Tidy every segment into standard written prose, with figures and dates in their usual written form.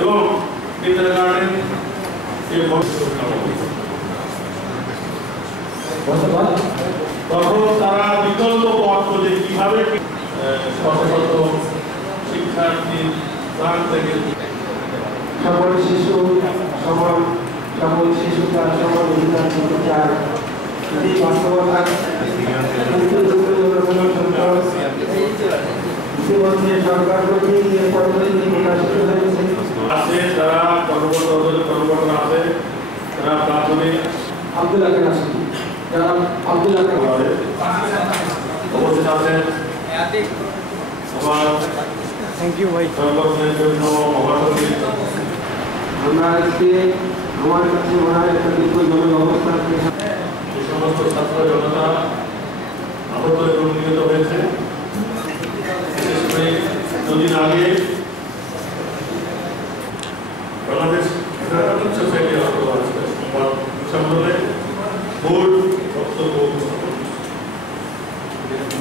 এবং কিন্ডারগার্টেন তখন তারা বিকল্প পথ খুঁজে কিভাবে শত শত শিক্ষার্থীর প্রাণ থেকে সকল শিশু সকল শিশুরা সকল অধিকার এই বাস্তবতা ইতিমধ্যে সরকার কর্তৃক পদ্ধতি প্রকাশিত হয়েছে আছে যারা কর্মকর্তা আছে তারা প্রাথমিক আব্দুল আকার আছে যারা আব্দুল আকার অবস্থিত আছেন আমার থ্যাংক ইউ ভাই সর্বশের জন্য মহাসচিব আমরা আজকে আমার কাছে ওনার একটা বিপজ্জনক অবস্থা যে সমস্ত ছাত্র জনতা আহত এবং নিহত হয়েছে বিশেষ করে দুদিন আগে বাংলাদেশ সোসাইটি সম্মেলনে বোর্ড বক্তব্য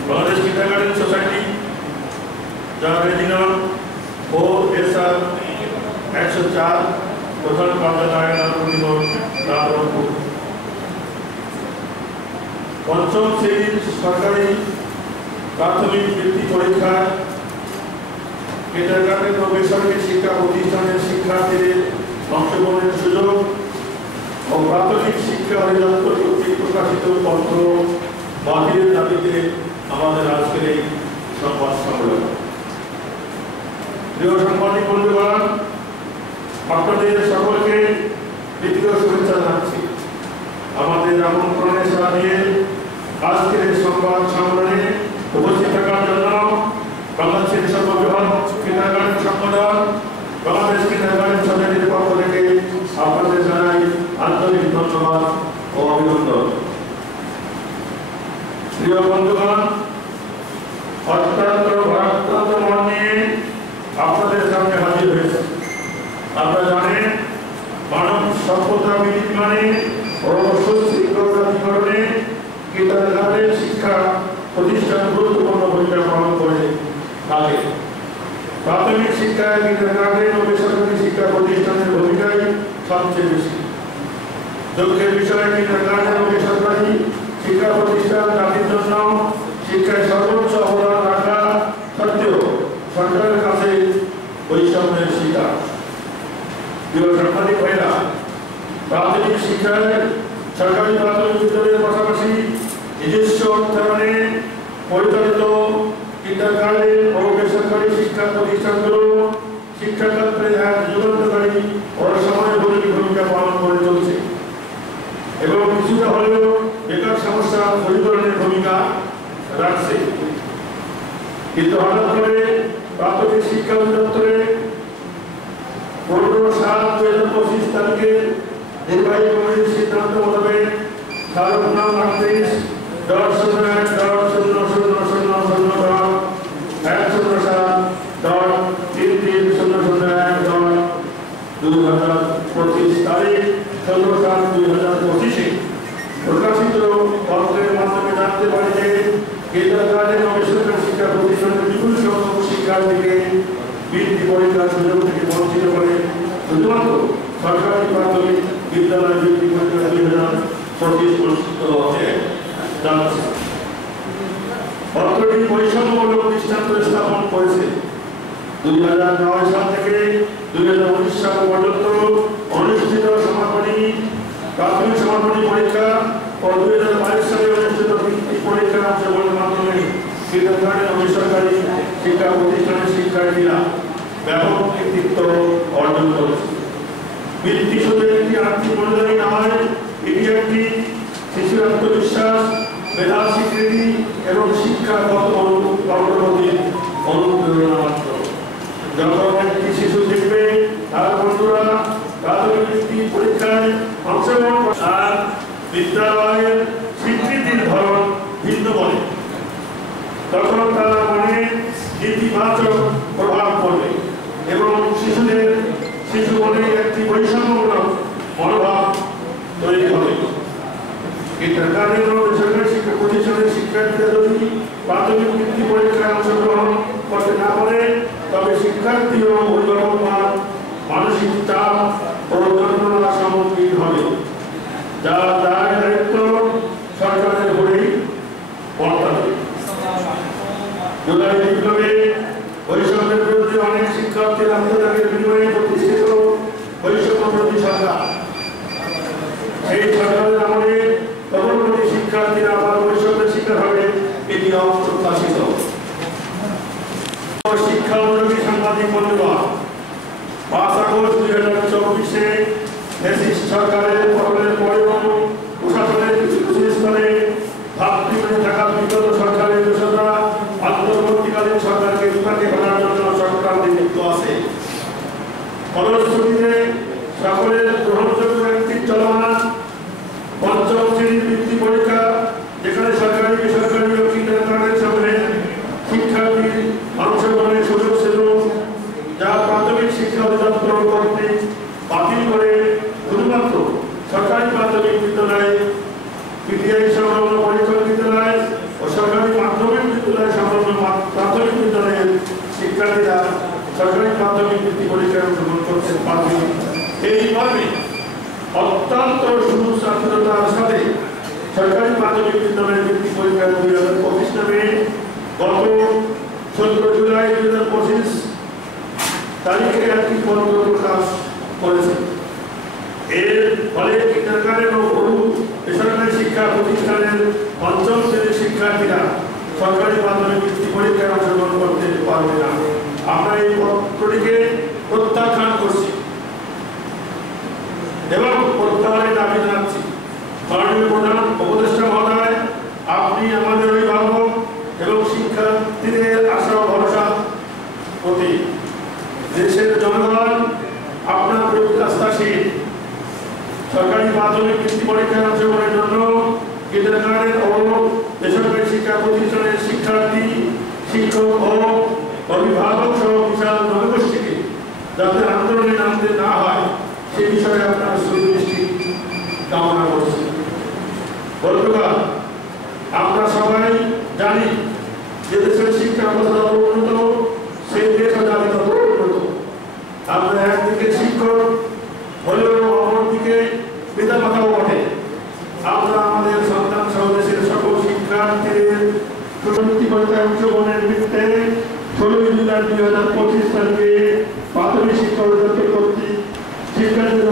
বাংলাদেশ কিন্ডারগার্টেন সোসাইটি যার রেজিনাল OSR 104 প্রধান কার্যালয় রামপুর পঞ্চম শ্রেণীর সরকারি প্রাথমিক বৃত্তি পরীক্ষায় কিন্ডারগার্টেন ও বেসরকারি শিক্ষা প্রতিষ্ঠানের শিক্ষার্থীদের অংশগ্রহণের সুযোগ ও প্রাথমিক শিক্ষা অধিদপ্তর কর্তৃক প্রকাশিত পত্র বাতিলের দাবিতে আমাদের আজকের এই সংবাদ সম্মেলন। প্রিয় সাংবাদিক বন্ধুগণ, আপনাদের সকলকে দ্বিতীয় শুভেচ্ছা জানাচ্ছি। আমাদের আমন্ত্রণে সাড়া দিয়ে আজকের এই সংবাদ সম্মেলনে উপস্থিত থাকার জন্য বাংলাদেশের সর্ববৃহৎ কিন্ডারগার্টেন সংগঠন বাংলাদেশ কিন্ডারগার্টেন সোসাইটির পক্ষ থেকে আপনাদের জানাই আন্তরিক ধন্যবাদ ও অভিনন্দন। প্রিয় বন্ধুগণ, অত্যন্ত ভারাক্রান্ত মন নিয়ে আপনাদের সামনে হাজির হয়েছে। আপনারা জানেন মানব সভ্যতা বিনির্মাণে ও সুশৃঙ্খলাধিকরণে কিন্ডারগার্টেন শিক্ষা প্রতিষ্ঠান গুরুত্বপূর্ণ ভূমিকা পালন করে থাকে। প্রাথমিক শিক্ষায় কিন্ডারগার্টেন ও বেসরকারি শিক্ষা প্রতিষ্ঠানের ভূমিকাই সবচেয়ে বেশি। দুঃখের বিষয় কিন্ডারগার্টেন ও বেসরকারি শিক্ষা প্রতিষ্ঠান জাতির জন্য শিক্ষায় সর্বোচ্চ অবদান রাখা সত্ত্বেও সরকারের কাছে বৈষম্যের শিকার। প্রিয় সাংবাদিক ভাইরা, প্রাথমিক শিক্ষায় সরকারি প্রাথমিক বিদ্যালয়ের পাশাপাশি নিজস্ব অর্থায়নে পরিচালিত কিন্ডারগার্টেন ও বেসরকারি শিক্ষা প্রতিষ্ঠানগুলো শিক্ষাক্ষেত্রে এক যুগান্তকারী ও সময়োপযোগী ভূমিকা পালন করে চলছে এবং কিছুটা হলেও বেকার সমস্যা দূরীকরণের ভূমিকা রাখছে। কিন্তু হঠাৎ করে প্রাথমিক শিক্ষা অধিদপ্তরে 15/7/2025 তারিখে নির্বাহী কমিটির সিদ্ধান্ত মোতাবেক সার্বনাম 38.0000.107.330001.2025 তারিখ 16/7/2025 প্রকাশিত পত্রের মাধ্যমে জানতে পারি যে কিন্ডারগার্টেন ও বেসরকারি শিক্ষা প্রতিষ্ঠানের বিপুল সংখ্যক শিক্ষার্থীকে বৃত্তি পরীক্ষার সুযোগ থেকে বঞ্চিত করে শুধুমাত্র সরকারি প্রাথমিক বিদ্যালয় বৃত্তি পরীক্ষা 2025 অনুষ্ঠিত হতে যাচ্ছে। পত্রটি বৈষম্যমূলক দৃষ্টান্ত স্থাপন করেছে। 2009 সাল থেকে 2019 সাল পর্যন্ত অনুষ্ঠিত প্রাথমিক সমাপনী পরীক্ষা ও 2022 সালে অনুষ্ঠিত বৃত্তি পরীক্ষার অংশগ্রহণের মাধ্যমে কিন্ডারগার্টেন ও বেসরকারি শিক্ষা প্রতিষ্ঠানের শিক্ষার্থীরা ব্যাপক কৃতিত্ব অর্জন করেছে। বৃত্তি শুধু একটি আর্থিক মূল্যায়ন নয়, এটি একটি শিশুর আত্মবিশ্বাস, মেধা স্বীকৃতি এবং শিক্ষাগত অগ্রগতির অনুপ্রেরণা মাত্র। যখন একটি শিশু দেখবে তার বন্ধুরা প্রাথমিক বৃত্তি পরীক্ষায় অংশগ্রহণ আর বিদ্যালয়ের স্বীকৃতির ধরন ভিন্ন বলে, তখন তার মনে ইতিবাচক প্রভাব পড়বে এবং শিশু মনে একটি বৈষম্যমূলক মনোভাব তৈরি হবে। কিন্ডারগার্টেন ও বেসরকারি শিক্ষা প্রতিষ্ঠানের শিক্ষার্থীরা যদি প্রাথমিক বৃত্তি পরীক্ষায় অংশগ্রহণ করতে না পারে, তবে শিক্ষার্থী ও অভিভাবকরা মানসিক চাপ ও যন্ত্রণার সম্মুখীন হবে, যার দায় দায়িত্ব সরকারের উপরেই বর্তাবে। জুলাই বিপ্লবে বৈষম্যের বিরুদ্ধে অনেক শিক্ষার্থীর আন্দোলনের বিনিময়ে প্রতিষ্ঠিত বৈষম্য বিরোধী সরকার, সেই সরকারের আমলে তদন্তকারী শিক্ষার্থীরা আবার বৈষম্যের শিকার হবে, এটি অপ্রত্যাশিত। শিক্ষা অনুযোগী সাংবাদিক বন্ধুগণ, 5 আগস্ট 2024-এ ফ্যাসিস্ট সরকারের পতনের পরেও প্রশাসনের কিছু কিছু স্তরে ভাতৃমণি থাকা বিগত সরকারের দোষরা অন্তর্বর্তীকালীন সরকারকে বিপাকে ফেলার জন্য চক্রান্তে লিপ্ত আছে। ফলশ্রুতিতে সকলের গ্রহণযোগ্য একটি চলমান পঞ্চম শ্রেণীর বৃত্তি পরীক্ষা, যেখানে সরকারি বেসরকারি ও কিন্ডারগার্টেন সকলের শিক্ষার্থীর অংশগ্রহণের সুযোগ ছিল, যা প্রাথমিক শিক্ষা অধিদপ্তর কর্তৃক বাতিল করে শুধুমাত্র সরকারি প্রাথমিক বিদ্যালয়, পিটিআই সংলগ্ন পরীক্ষক বিদ্যালয় ও সরকারি মাধ্যমিক বিদ্যালয় সংলগ্ন প্রাথমিক বিদ্যালয়ের শিক্ষার্থীরা সরকারি প্রাথমিক বৃত্তি পরীক্ষায় অংশগ্রহণ করতে পারবে। এই মর্মে অত্যন্ত সুস্বাস্থ্যতার সাথে সরকারি প্রাথমিক বিদ্যালয়ের বৃত্তি পরীক্ষা 2025 নামে গত 17 জুলাই 2025 তারিখে একটি পত্র প্রকাশ করেছে। এর ফলে কিন্ডারগার্টেন ও গরু বেসরকারি শিক্ষা প্রতিষ্ঠানের পঞ্চম শ্রেণীর শিক্ষার্থীরা সরকারি প্রাথমিক বৃত্তি পরীক্ষায় অংশগ্রহণ করতে পারবে না। আমরা এই পত্রটিকে প্রত্যাখ্যান করছি এবং প্রত্যাহারের দাবি জানাচ্ছি। মাননীয় প্রধান উপদেষ্টা মহোদয়, আপনি আমাদের অভিভাবক এবং শিক্ষার্থীদের আশা ও ভরসা প্রতি দেশের জনগণ আপনার প্রতি আস্থাশীল। সরকারি প্রাথমিক বৃত্তি পরীক্ষায় অংশগ্রহণের জন্য কিন্ডারগার্টেন ও বেসরকারি শিক্ষা প্রতিষ্ঠানের শিক্ষার্থী, শিক্ষক ও অভিভাবক সহ বিশাল জনগোষ্ঠীকে যাতে আন্দোলনে নামতে না হয় সে বিষয়ে আপনার সুদৃষ্টি কামনা করছি। বন্ধুগণ, আমরা সবাই জানি যে দেশের শিক্ষা ব্যবস্থা যত উন্নত, সেই দেশ জানি তত উন্নত। আমরা একদিকে শিক্ষক হলেও অপরদিকে পিতামাতাও বটে। আমরা আমাদের সন্তান সহ দেশের সকল শিক্ষার্থীদের প্রযুক্তি পরীক্ষায় অংশগ্রহণের নিমিত্তে 16 জুলাই 2025 তারিখে প্রাথমিক শিক্ষা অধিদপ্তর কর্তৃক শিক্ষার্থীদের